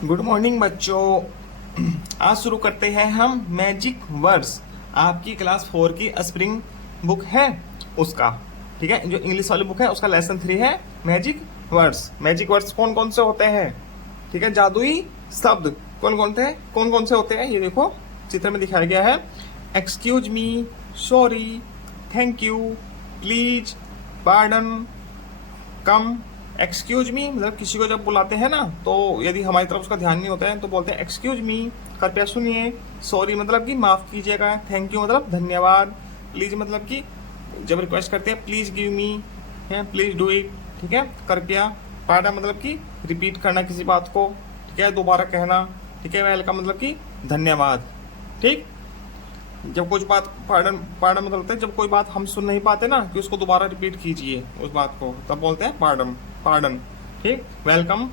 Good morning बच्चों। आज शुरू करते हैं हम मैजिक वर्ड्स। आपकी क्लास 4 की स्प्रिंग बुक है उसका, ठीक है, जो इंग्लिश वाली बुक है उसका लेसन 3 है मैजिक वर्ड्स। मैजिक वर्ड्स कौन कौन से होते हैं, ठीक है, जादुई शब्द कौन कौन से होते हैं ये देखो चित्र में दिखाया गया है। Excuse me, sorry, thank you, please, pardon, come. Excuse me मतलब किसी को जब बुलाते हैं ना, तो यदि हमारी तरफ उसका ध्यान नहीं होता है तो बोलते हैं एक्सक्यूज मी, कृपया सुनिए। सॉरी मतलब कि माफ कीजिएगा। थैंक यू मतलब धन्यवाद। प्लीज मतलब कि जब रिक्वेस्ट करते हैं प्लीज गिव मी, है प्लीज डू इट, ठीक है, कृपया। पार्डन मतलब कि रिपीट करना किसी बात को, ठीक है, दोबारा कहना, ठीक है। वेलकम मतलब कि धन्यवाद, ठीक। जब कुछ बात पार्डन मतलब होता है जब कोई बात हम सुन नहीं पाते ना कि उसको दोबारा रिपीट कीजिए उस बात को, तब बोलते हैं पार्डन, ठीक। वेलकम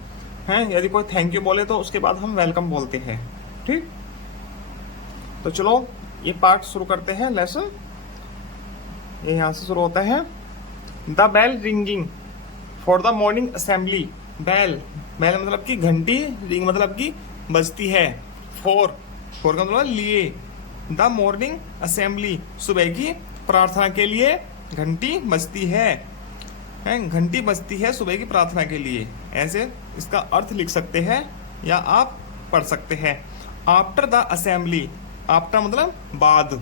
है, यदि कोई थैंक यू बोले तो उसके बाद हम वेलकम बोलते हैं, ठीक। तो चलो ये पार्ट शुरू करते हैं लेसन। ये यहाँ से शुरू होता है। The bell ringing for the morning assembly. Bell मतलब कि घंटी, रिंग मतलब कि बजती है। फॉर का मतलब लिए। द मॉर्निंग असेंबली सुबह की प्रार्थना के लिए घंटी बजती है, घंटी बजती है सुबह की प्रार्थना के लिए। ऐसे इसका अर्थ लिख सकते हैं या आप पढ़ सकते हैं। आफ्टर द असेंबली, आफ्टर मतलब बाद,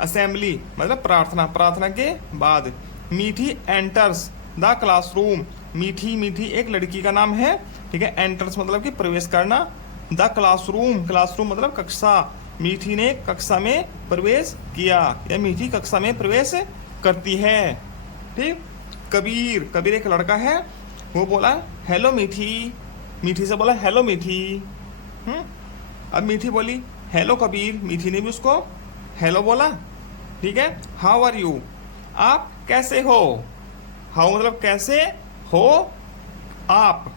असेंबली मतलब प्रार्थना के बाद। मीठी एंटर्स द क्लासरूम, मीठी एक लड़की का नाम है, ठीक है। एंटर्स मतलब कि प्रवेश करना। द क्लासरूम मतलब कक्षा। मीठी ने कक्षा में प्रवेश किया या मीठी कक्षा में प्रवेश करती है, ठीक। कबीर एक लड़का है, वो बोला हेलो मीठी से बोला हेलो मीठी। अब मीठी बोली हेलो कबीर, मीठी ने भी उसको हेलो बोला, ठीक है। हाउ आर यू, आप कैसे हो। हाउ मतलब कैसे हो आप,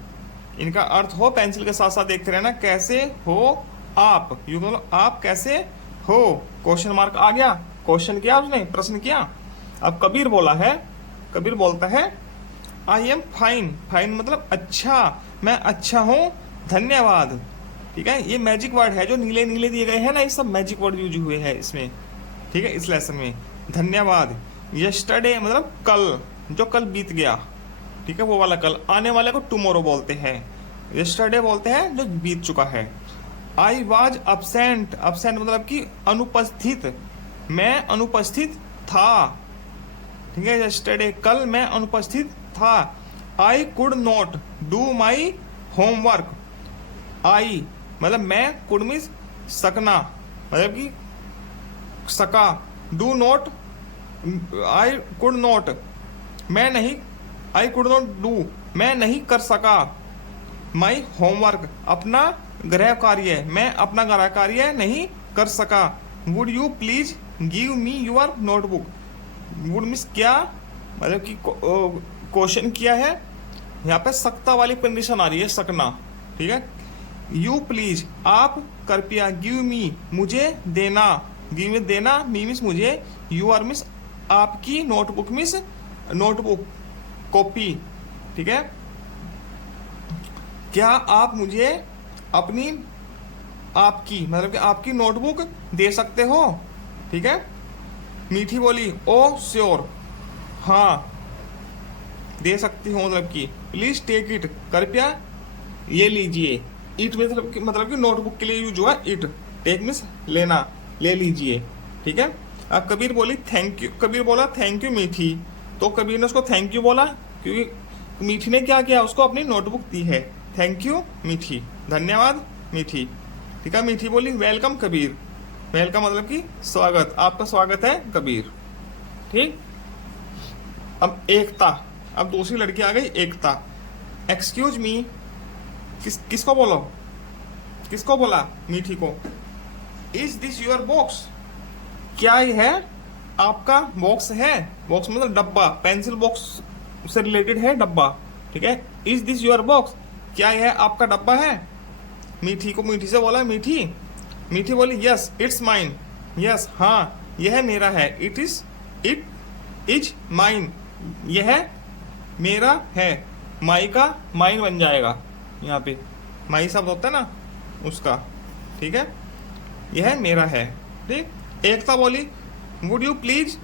इनका अर्थ हो पेंसिल के साथ साथ देखते रहना, कैसे हो आप। यू मतलब आप कैसे हो, क्वेश्चन मार्क आ गया, क्वेश्चन किया उसने, प्रश्न किया। अब कबीर बोलता है आई एम फाइन मतलब अच्छा, मैं अच्छा हूँ, धन्यवाद, ठीक है। ये मैजिक वर्ड है जो नीले दिए गए हैं ना, ये सब मैजिक वर्ड यूज हुए हैं इसमें, ठीक है, इस लेसन में। धन्यवाद। यस्टरडे मतलब कल, जो कल बीत गया, ठीक है, वो वाला कल। आने वाले को टुमारो बोलते हैं। यस्टरडे बोलते हैं जो बीत चुका है। आई वॉज absent मतलब कि अनुपस्थित, मैं अनुपस्थित था, ठीक है। यस्टरडे कल मैं अनुपस्थित था। I could not do my homework. I मतलब मैं, कुड मीन्स सकना मतलब कि सका। Do not, I could not मैं नहीं, आई कुड नॉट डू मैं नहीं कर सका। माई होमवर्क अपना गृह कार्य, मैं अपना गृह कार्य नहीं कर सका। Would you please give me your notebook. Would means क्या, मतलब कि क्वेश्चन किया है, यहाँ पे सकता वाली कंडीशन आ रही है, सकना, ठीक है। यू प्लीज आप कृपया, गिव मी मुझे देना, गिव में देना, मी मीन्स मुझे, यूर मीन्स आपकी, नोटबुक मीन्स नोटबुक कॉपी, ठीक है। क्या आप मुझे अपनी, आपकी मतलब कि आपकी नोटबुक दे सकते हो, ठीक है। मीठी बोली ओ श्योर, हाँ दे सकती हूँ, मतलब कि प्लीज टेक इट कृपया ये लीजिए। इट मतलब कि नोटबुक के लिए यूज हुआ इट। टेक मीन्स लेना, ले लीजिए, ठीक है। अब कबीर बोली थैंक यू, कबीर बोला थैंक यू मीठी, तो कबीर ने उसको थैंक यू बोला क्योंकि मीठी ने क्या किया, उसको अपनी नोटबुक दी है। थैंक यू मीठी, धन्यवाद मीठी, ठीक है। मीठी बोली वेलकम कबीर, वेलकम मतलब कि स्वागत, आपका स्वागत है कबीर, ठीक। अब एकता, अब दूसरी लड़की आ गई एकता। एक्सक्यूज मी, किसको बोला, मीठी को। इज दिस योर बॉक्स, क्या ये है आपका बॉक्स है। बॉक्स मतलब डब्बा, पेंसिल बॉक्स से रिलेटेड है डब्बा, ठीक है। इज दिस योर बॉक्स, क्या यह आपका डब्बा है। मीठी से बोला मीठी बोली यस इट्स माइन, यस हाँ यह मेरा है। इट इज माइन, यह मेरा है। माई का माइन बन जाएगा यहाँ पे, माई शब्द होता है ना उसका, ठीक है, यह मेरा है। ठीक, एकता बोली would you please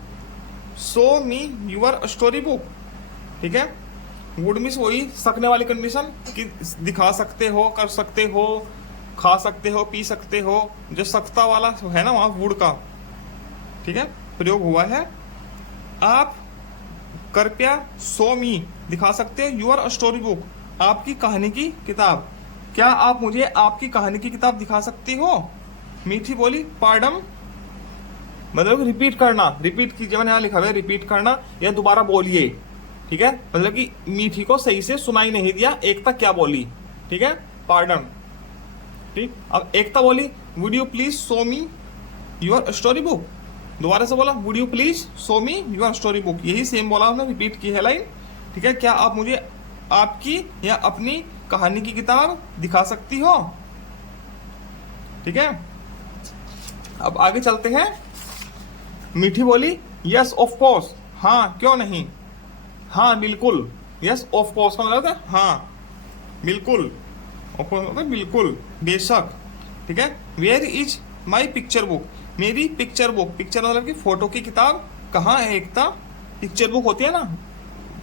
show me your story book. ठीक है, वुड मीन्स वही सकने वाली कंडीशन कि दिखा सकते हो, कर सकते हो, खा सकते हो, पी सकते हो, जो सकता वाला है ना वहां वुड का, ठीक है, प्रयोग हुआ है। आप कृपया शो मी दिखा सकते हो यूर स्टोरी बुक, आपकी कहानी की किताब। क्या आप मुझे आपकी कहानी की किताब दिखा सकती हो? मीठी बोली पार्डम, मतलब रिपीट करना, रिपीट कीजिए, मैंने यहाँ लिखा हुआ है रिपीट करना या दोबारा बोलिए। ठीक है, मतलब कि मीठी को सही से सुनाई नहीं दिया एकता क्या बोली। ठीक है, पार्डन। ठीक, अब एकता बोली would you please show me your story book, दोबारा से बोला would you please show me your story book, यही सेम बोला उसने, रिपीट की है लाइन। ठीक है, क्या आप मुझे आपकी या अपनी कहानी की किताब दिखा सकती हो? ठीक है, अब आगे चलते हैं। मीठी बोली यस ऑफ कोर्स, हाँ क्यों नहीं, हाँ बिल्कुल। यस ऑफ कोर्स का मतलब है हाँ बिल्कुल, ऑफ कोर्स मतलब बिल्कुल, बेशक। ठीक है, where is my picture book, मेरी पिक्चर बुक, पिक्चर मतलब कि फोटो की किताब कहाँ है एकता? पिक्चर बुक होती है ना,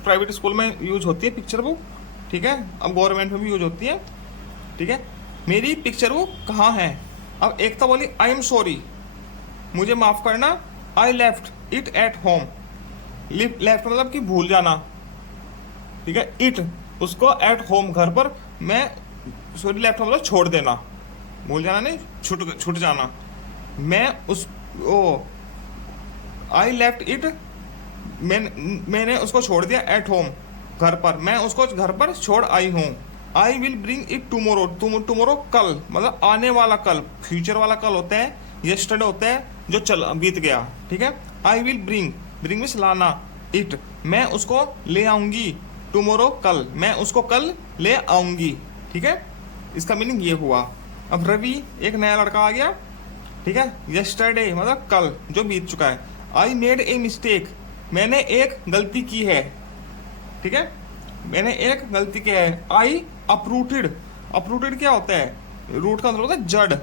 प्राइवेट स्कूल में यूज होती है पिक्चर बुक। ठीक है, अब गवर्नमेंट में भी यूज होती है। ठीक है, मेरी पिक्चर बुक कहाँ है? अब एकता बोली आई एम सॉरी, मुझे माफ करना, I left it at home, left मतलब कि भूल जाना। ठीक है, इट उसको एट होम घर पर, मैं सॉरी लेफ्ट मतलब छोड़ देना, भूल जाना नहीं, छूट जाना। मैं उस ओ आई लेफ्ट इट, मैंने उसको छोड़ दिया एट होम घर पर, मैं उसको घर पर छोड़ आई हूँ। I will bring it tomorrow, tomorrow कल मतलब आने वाला कल, फ्यूचर वाला कल होता है, यस्टरडे होता है जो चल बीत गया। ठीक है, आई विल ब्रिंग मीन्स लाना, इट मैं उसको ले आऊंगी, टुमोरो कल मैं उसको कल ले आऊंगी। ठीक है, इसका मीनिंग ये हुआ। अब रवि एक नया लड़का आ गया। ठीक है, यस्टरडे मतलब कल जो बीत चुका है। आई मेड ए मिस्टेक, मैंने एक गलती की है। ठीक है, मैंने एक गलती की है। आई अपरूटेड, अपरूटेड क्या होता है? रूट का मतलब होता है जड़।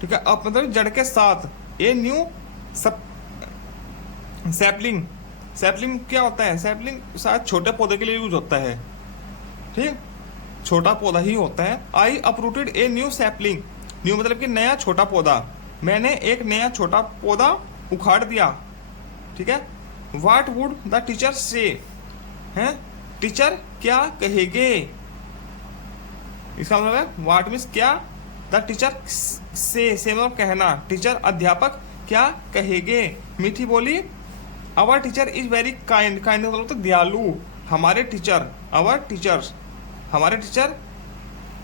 ठीक है, अप मतलब जड़ के साथ। ए न्यू सैपलिंग, सैपलिंग क्या होता है? सैपलिंग शायद छोटे पौधे के लिए यूज होता है। ठीक, छोटा पौधा ही होता है। I uprooted a new sapling, new मतलब कि नया छोटा पौधा, मैंने एक नया छोटा पौधा उखाड़ दिया। ठीक है, वाट वुड द टीचर से, हैं टीचर क्या कहेगे? इसका मतलब है वाट मीन्स क्या, द टीचर से मतलब कहना, टीचर अध्यापक क्या कहेगे? मीठी बोली our teacher is very kind, kind मतलब तो दयालु, हमारे टीचर, आवर टीचर्स हमारे टीचर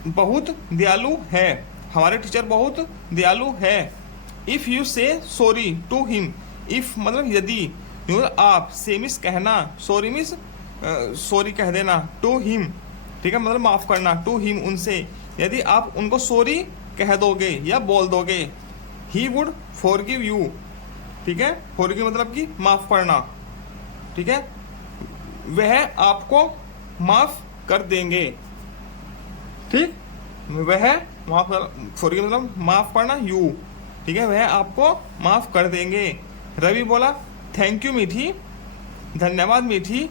बहुत दयालु है, हमारे टीचर बहुत दयालु है। If you say sorry to him, if मतलब यदि, मतलब आप, से मिस कहना, सॉरी मिस सॉरी कह देना, टू हिम ठीक है मतलब माफ करना, टू हिम उनसे, यदि आप उनको सॉरी कह दोगे या बोल दोगे, ही वुड फॉरगिव यू। ठीक है, फॉरगिव मतलब कि माफ करना। ठीक है, वह आपको माफ कर देंगे। ठीक, वह माफ कर, फॉरगिव मतलब माफ करना, यू। ठीक है, वह आपको माफ कर देंगे। रवि बोला थैंक यू मीठी, धन्यवाद मीठी,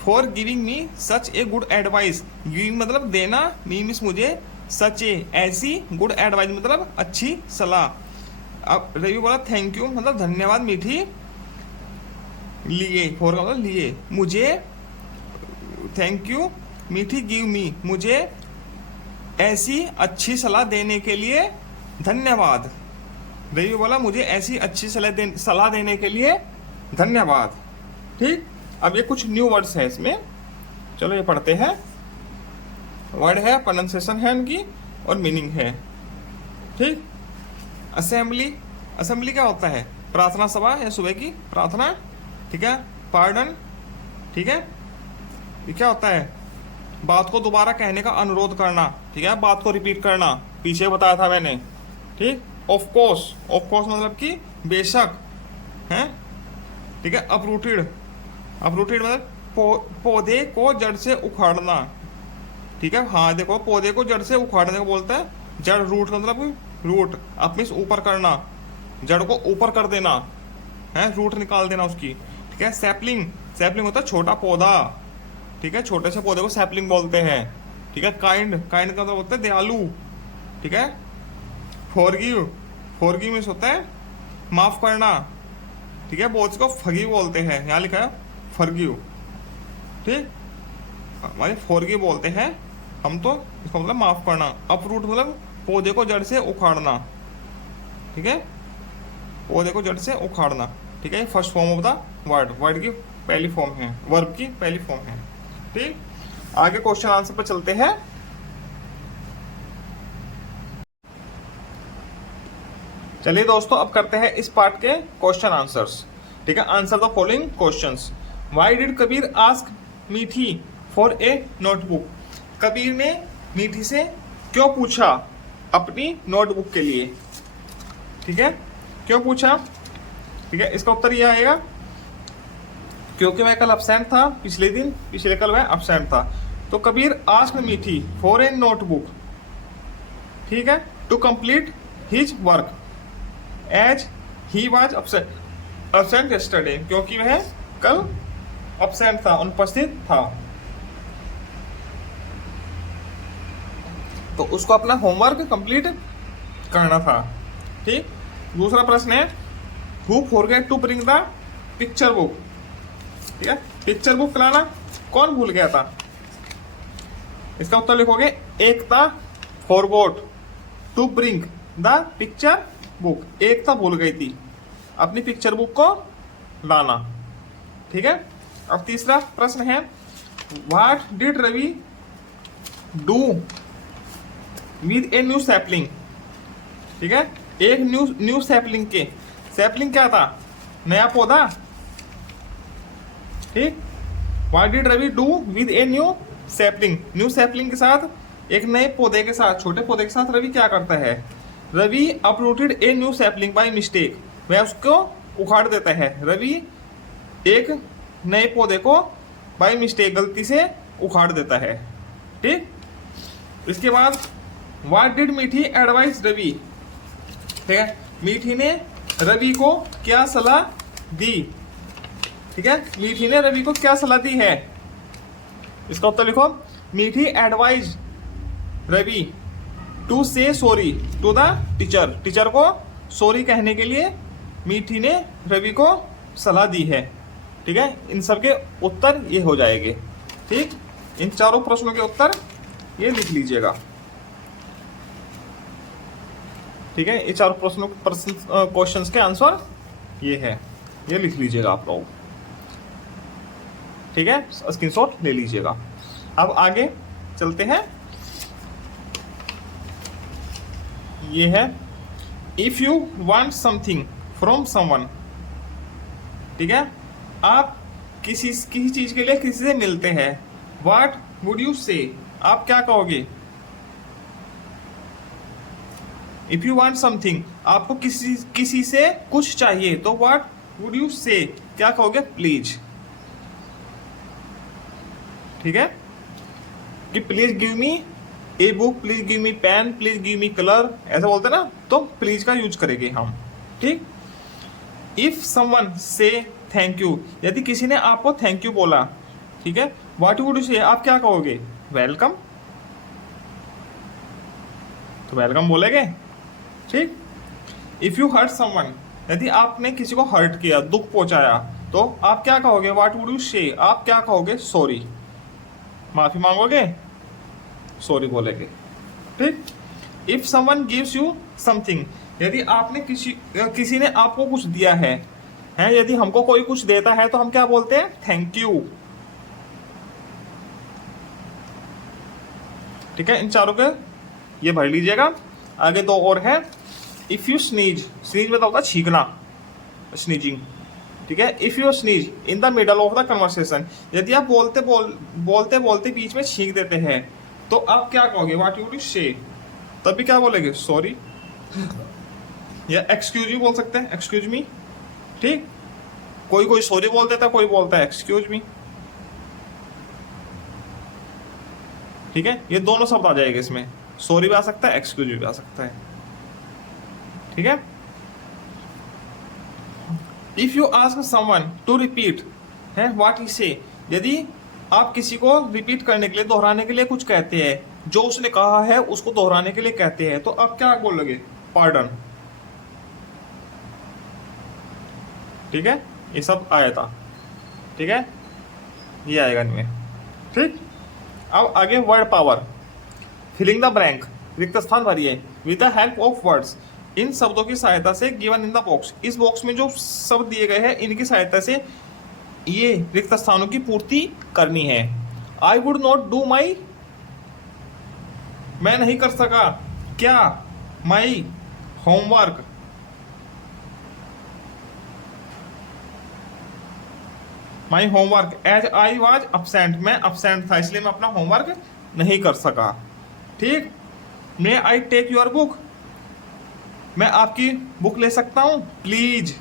for giving me such a good advice, giving मतलब देना, मी मीन्स मुझे, सच ए ऐसी, गुड एडवाइस मतलब अच्छी सलाह। अब रवि बोला थैंक यू मतलब धन्यवाद मीठी, लिए, फॉर का मतलब लिए, मुझे, थैंक यू मीठी गिव मी, मुझे ऐसी अच्छी सलाह देने के लिए धन्यवाद। रवि बोला मुझे ऐसी अच्छी सलाह देने के लिए धन्यवाद। ठीक, अब ये कुछ न्यू वर्ड्स हैं इसमें, चलो ये पढ़ते हैं। वर्ड है, प्रोनाउंसिएशन है इनकी और मीनिंग है। ठीक, असेंबली, असेंबली क्या होता है? प्रार्थना सभा या सुबह की प्रार्थना। ठीक है, पार्डन, ठीक है, ये क्या होता है? बात को दोबारा कहने का अनुरोध करना। ठीक है, बात को रिपीट करना, पीछे बताया था मैंने। ठीक, ऑफ कोर्स, ऑफ कोर्स मतलब कि बेशक है। ठीक है, अपरूटेड, अपरूटेड मतलब पौधे को जड़ से उखाड़ना। ठीक है, हाँ देखो, पौधे को जड़ से उखाड़ने को बोलता है जड़, रूट का मतलब रूट, अपने से ऊपर करना, जड़ को ऊपर कर देना है, रूट निकाल देना उसकी। ठीक है, सैपलिंग, सैपलिंग होता है छोटा पौधा। ठीक है, छोटे से पौधे को सैपलिंग बोलते हैं। ठीक है, काइंड, काइंड का मतलब होता है दयालु। ठीक है, फॉरगिव, फॉरगिव मीन्स होता है माफ करना। ठीक है, बहुत को फगी बोलते हैं, यहाँ लिखा है फॉरगिव। ठीक, हमारे फॉरगिव बोलते हैं हम, तो इसका मतलब माफ करना। अपरूट मतलब पौधे को जड़ से उखाड़ना। ठीक है, पौधे को जड़ से उखाड़ना। ठीक है, first form of the word, word की पहली फॉर्म है, वर्ब की पहली फॉर्म है। ठीक, आगे क्वेश्चन आंसर पर चलते हैं। चलिए दोस्तों, अब करते हैं इस पार्ट के क्वेश्चन आंसर्स। ठीक है, answer the following questions. Why did Kabir ask मीठी फॉर ए नोटबुक? कबीर ने मीठी से क्यों पूछा अपनी नोटबुक के लिए? ठीक है, क्यों पूछा? ठीक है, इसका उत्तर यह आएगा क्योंकि मैं कल एब्सेंट था, पिछले दिन, पिछले कल मैं एब्सेंट था। तो Kabir asked Meethi for a notebook, ठीक है, to complete his work as he was absent yesterday, क्योंकि वह कल एब्सेंट था, अनुपस्थित था। तो उसको अपना होमवर्क कंप्लीट करना था। ठीक, दूसरा प्रश्न है who forget to bring the picture book? ठीक है, पिक्चर बुक लाना कौन भूल गया था? इसका उत्तर लिखोगे Ekta forgot to bring the picture book. Ekta भूल गई थी अपनी पिक्चर बुक को लाना। ठीक है, अब तीसरा प्रश्न है what did Ravi do with a new sapling? ठीक है, एक न्यू सैपलिंग के, सैपलिंग क्या था? नया पौधा। ठीक, what did Ravi do with a new sapling? New sapling के साथ, एक नए पौधे के साथ, छोटे पौधे के साथ रवि क्या करता है? Ravi uprooted a new sapling by mistake, वह उसको उखाड़ देता है। रवि एक नए पौधे को बाय मिस्टेक, गलती से उखाड़ देता है। ठीक, इसके बाद व्हाट डिड मीठी एडवाइस रवि? ठीक है, मीठी ने रवि को क्या सलाह दी? ठीक है, मीठी ने रवि को क्या सलाह दी है? इसका उत्तर लिखो Meethi advise Ravi to say sorry to the teacher, teacher को सॉरी कहने के लिए मीठी ने रवि को सलाह दी है। ठीक है, इन सब के उत्तर ये हो जाएंगे। ठीक, इन चारों प्रश्नों के उत्तर ये लिख लीजिएगा। ठीक है, ये चारों प्रश्नों क्वेश्चंस के आंसर ये है, ये लिख लीजिएगा आप लोग। ठीक है, स्क्रीनशॉट ले लीजिएगा। अब आगे चलते हैं। ये है if you want something from someone. ठीक है, आप किसी चीज के लिए किसी से मिलते हैं, व्हाट वुड यू से? आप क्या कहोगे? इफ यू वांट समथिंग, आपको किसी से कुछ चाहिए, तो व्हाट वुड यू से? क्या कहोगे? प्लीज। ठीक है, कि please give me a book, please give me pen, please give me colour, ऐसा बोलते ना, तो प्लीज का यूज करेंगे हम। ठीक, इफ समवन से थैंक यू, यदि किसी ने आपको थैंक यू बोला, ठीक है, व्हाट वुड यू से? आप क्या कहोगे? वेलकम, तो वेलकम बोलेंगे। ठीक, इफ यू हर्ट समवन, यदि आपने किसी को हर्ट किया, दुख पहुंचाया, तो आप क्या कहोगे? व्हाट वुड यू से? आप क्या कहोगे? सॉरी, माफी मांगोगे, सॉरी बोलेंगे। ठीक, if someone gives you something, यदि आपने किसी ने आपको कुछ दिया है, यदि हमको कोई कुछ देता है तो हम क्या बोलते हैं? Thank you. ठीक है, इन चारों के ये भर लीजिएगा। आगे दो और है, इफ यू स्नीज, स्नीज मतलब होता है छींकना, स्नीजिंग। ठीक है, if you sneeze in the middle of the conversation, यदि आप बोलते बोलते बीच में छींक देते हैं, तो आप क्या कहोगे? व्हाट वुड यू से? तब भी क्या बोलेंगे? सॉरी, या एक्सक्यूज मी बोल सकते हैं, एक्सक्यूज मी। ठीक, कोई सॉरी बोल देता है, कोई बोलता है एक्सक्यूज मी। ठीक है, ये दोनों शब्द आ जाएगा इसमें, सॉरी भी आ सकता है, एक्सक्यूज भी आ सकता है। ठीक है, if you ask someone to repeat है व्हाट ही से, यदि आप किसी को रिपीट करने के लिए, दोहराने के लिए कुछ कहते हैं, जो उसने कहा है उसको दोहराने के लिए कहते हैं, तो आप क्या बोलोगे? पार्डन। ठीक है, ये सब आया था। ठीक है, ये आएगा इनमें। ठीक, अब आगे word power, filling the blank, रिक्त स्थान भरिए, with the help of words, इन शब्दों की सहायता से, गिवन इन द बॉक्स, इस बॉक्स में जो शब्द दिए गए हैं इनकी सहायता से ये रिक्त स्थानों की पूर्ति करनी है। I would not do my, मैं नहीं कर सका क्या? My homework, my homework as I was absent, मैं अपसेंट था इसलिए मैं अपना होमवर्क नहीं कर सका। ठीक, may I take your book, मैं आपकी बुक ले सकता हूं प्लीज।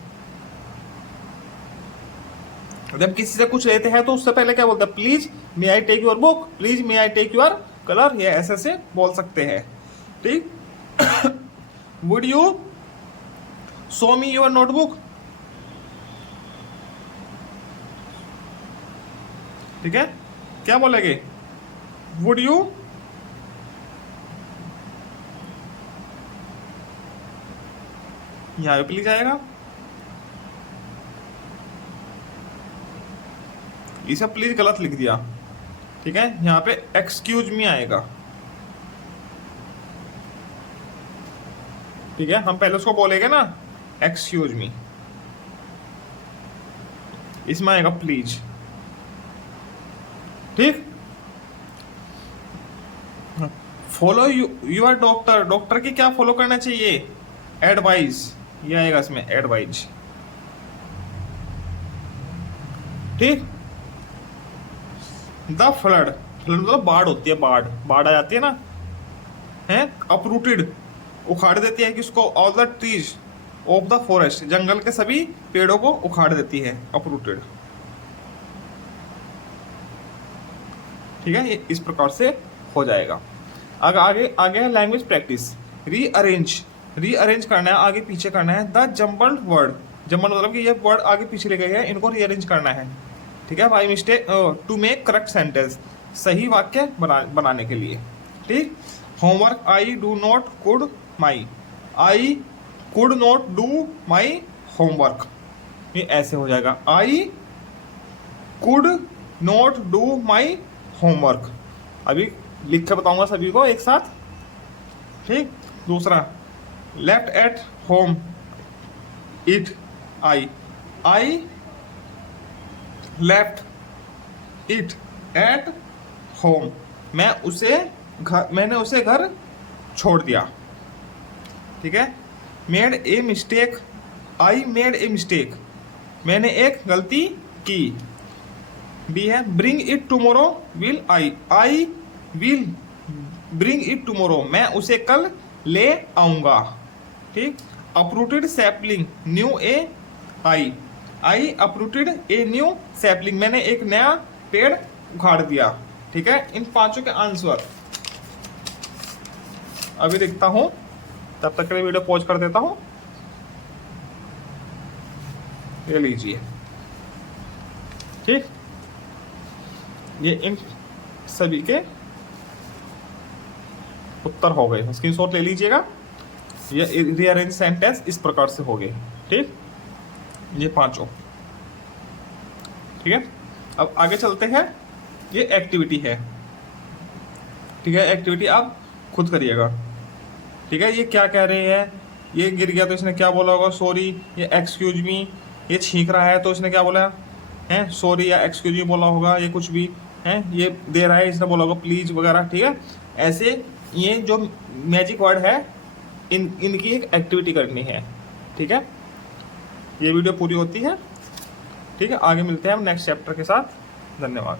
जब किसी से कुछ लेते हैं तो उससे पहले क्या बोलते हैं? Please may I take your book, please may I take your colour, ये ऐसे से बोल सकते हैं। ठीक, would you show me your notebook, ठीक है, क्या बोलेंगे? वुड यू यहां पे प्लीज आएगा, इसे प्लीज गलत लिख दिया। ठीक है, यहां पे एक्सक्यूज मी आएगा। ठीक है, हम पहले उसको बोलेंगे ना एक्सक्यूज मी, इसमें आएगा प्लीज। ठीक, फॉलो यूर डॉक्टर, डॉक्टर की क्या फॉलो करना चाहिए? एडवाइस, ये आएगा इसमें एडवाइस। ठीक, द फ्लड, फ्लड मतलब बाढ़ होती है, बाढ़, बाढ़ आ जाती है ना, है। अपरूटेड, उखाड़ देती है किसको? All the trees of the forest, जंगल के सभी पेड़ों को उखाड़ देती है, अपरूटेड। ठीक है, ये इस प्रकार से हो जाएगा। आगे आगे है लैंग्वेज प्रैक्टिस, रीअरेंज, रीअरेंज करना है, आगे पीछे करना है। द जम्बल्ड वर्ड, जम्बल मतलब कि ये वर्ड आगे पीछे ले गए हैं, इनको रीअरेंज करना है। ठीक है, by mistake to make correct sentence, सही वाक्य बनाने के लिए। ठीक, homework, I do not could my, I could not do my homework, ये ऐसे हो जाएगा, I could not do my homework. अभी लिख के बताऊंगा सभी को एक साथ। ठीक, दूसरा left at home it, I left it at home, मैंने उसे घर छोड़ दिया। ठीक है, made a mistake, I made a mistake, मैंने एक गलती की। बी है bring it tomorrow will I will bring it tomorrow, मैं उसे कल ले आऊंगा। ठीक, uprooted sapling, new A I uprooted a new sapling, मैंने एक नया पेड़ उखाड़ दिया। ठीक है, इन पांचों के आंसर अभी देखता हूं, तब तक के लिए वीडियो पॉज कर देता हूं। ये लीजिए। ठीक, ये इन सभी के उत्तर हो गए, स्क्रीनशॉट ले लीजिएगा। ये रीअरेंज सेंटेंस इस प्रकार से हो गए। ठीक, ये पांचों। ठीक है, अब आगे चलते हैं, ये एक्टिविटी है। ठीक है, एक्टिविटी आप खुद करिएगा। ठीक है, ये क्या कह रहे हैं? ये गिर गया तो इसने क्या बोला होगा? सॉरी। ये एक्सक्यूज मी, ये छींक रहा है तो इसने क्या बोला है? सॉरी या एक्सक्यूज मी बोला होगा, ये कुछ भी है। ये दे रहा है, इसने बोला होगा प्लीज वगैरह। ठीक है, ऐसे ये जो मैजिक वर्ड है इनकी एक एक्टिविटी करनी है। ठीक है, ये वीडियो पूरी होती है। ठीक है, आगे मिलते हैं हम नेक्स्ट चैप्टर के साथ। धन्यवाद।